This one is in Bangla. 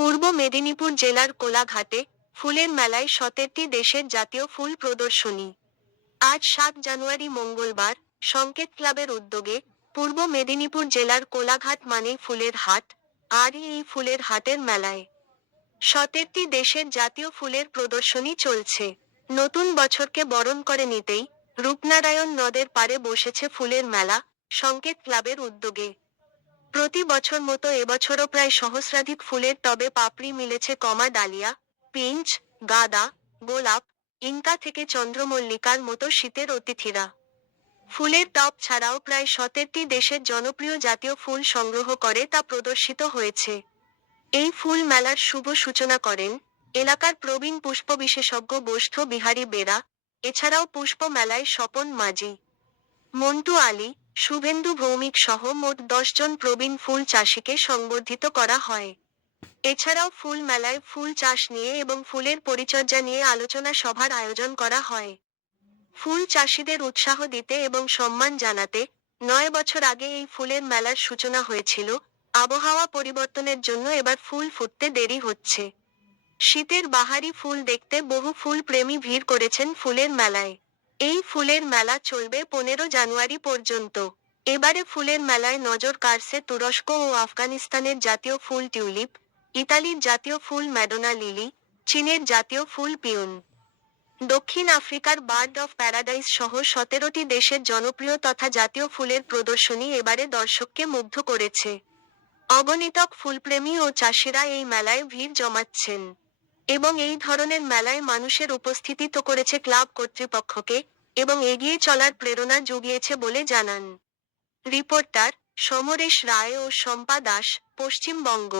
পূর্ব মেদিনীপুর জেলার কোলাঘাটে ফুলের মেলায় সতেরটি দেশের জাতীয় ফুল প্রদর্শনী। আজ সাত জানুয়ারি মঙ্গলবার সংকেত ক্লাবের উদ্যোগে পূর্ব মেদিনীপুর জেলার কোলাঘাট মানেই ফুলের হাট আর এই ফুলের হাটের মেলায়। সতেরটি দেশের জাতীয় ফুলের প্রদর্শনী চলছে। নতুন বছরকে বরণ করে নিতেই রূপনারায়ণ নদের পাড়ে বসেছে ফুলের মেলা, সংকেত ক্লাবের উদ্যোগে। প্রতি বছর মতো এবছরও প্রায় সহস্রাধিক ফুলের টবে পাপড়ি মিলেছে কমা, ডালিয়া, পিঞ্চ, গাঁদা, গোলাপ, ইনকা থেকে চন্দ্রমল্লিকার মতো শীতের অতিথিরা। ফুলের টব ছাড়াও প্রায় সতেরটি দেশের জনপ্রিয় জাতীয় ফুল সংগ্রহ করে তা প্রদর্শিত হয়েছে। এই ফুল মেলার শুভ সূচনা করেন এলাকার প্রবীণ পুষ্প বিশেষজ্ঞ বৈষ্ঠ বিহারী বেরা, এছাড়াও পুষ্প মেলায় স্বপন মাঝি, মন্টু আলী শুভেন্দু ভৌমিক সহ মোট দশজন প্রবীণ ফুল চাষিকে সংবর্ধিত করা হয়। এছাড়াও ফুল মেলায় ফুল চাষ নিয়ে এবং ফুলের পরিচর্যা নিয়ে আলোচনা সভার আয়োজন করা হয়। ফুল চাষিদের উৎসাহ দিতে এবং সম্মান জানাতে নয় বছর আগে এই ফুলের মেলার সূচনা হয়েছিল। আবহাওয়া পরিবর্তনের জন্য এবার ফুল ফুটতে দেরি হচ্ছে। শীতের বাহারি ফুল দেখতে বহু ফুল প্রেমী ভিড় করেছেন ফুলের মেলায়। এই ফুলের মেলা চলবে পনেরো জানুয়ারি পর্যন্ত। এবারে ফুলের মেলায় নজর কাড়ছে তুরস্ক ও আফগানিস্তানের জাতীয় ফুল টিউলিপ, ইতালির জাতীয় ফুল ম্যাডোনা লিলি, চীনের জাতীয় ফুল পিউন। দক্ষিণ আফ্রিকার বার্ড অফ প্যারাডাইস সহ সতেরোটি দেশের জনপ্রিয় তথা জাতীয় ফুলের প্রদর্শনী এবারে দর্শককে মুগ্ধ করেছে। অগণিতক ফুলপ্রেমী ও চাষিরা এই মেলায় ভিড় জমাচ্ছেন। এবং এই ধরনের মেলায় মানুষের উপস্থিতি তো করেছে ক্লাব কর্তৃপক্ষকে এবং এগিয়ে চলার প্রেরণা জুগিয়েছে বলে জানান। রিপোর্টার সমরেশ রায় ও শম্পা দাস, পশ্চিমবঙ্গ।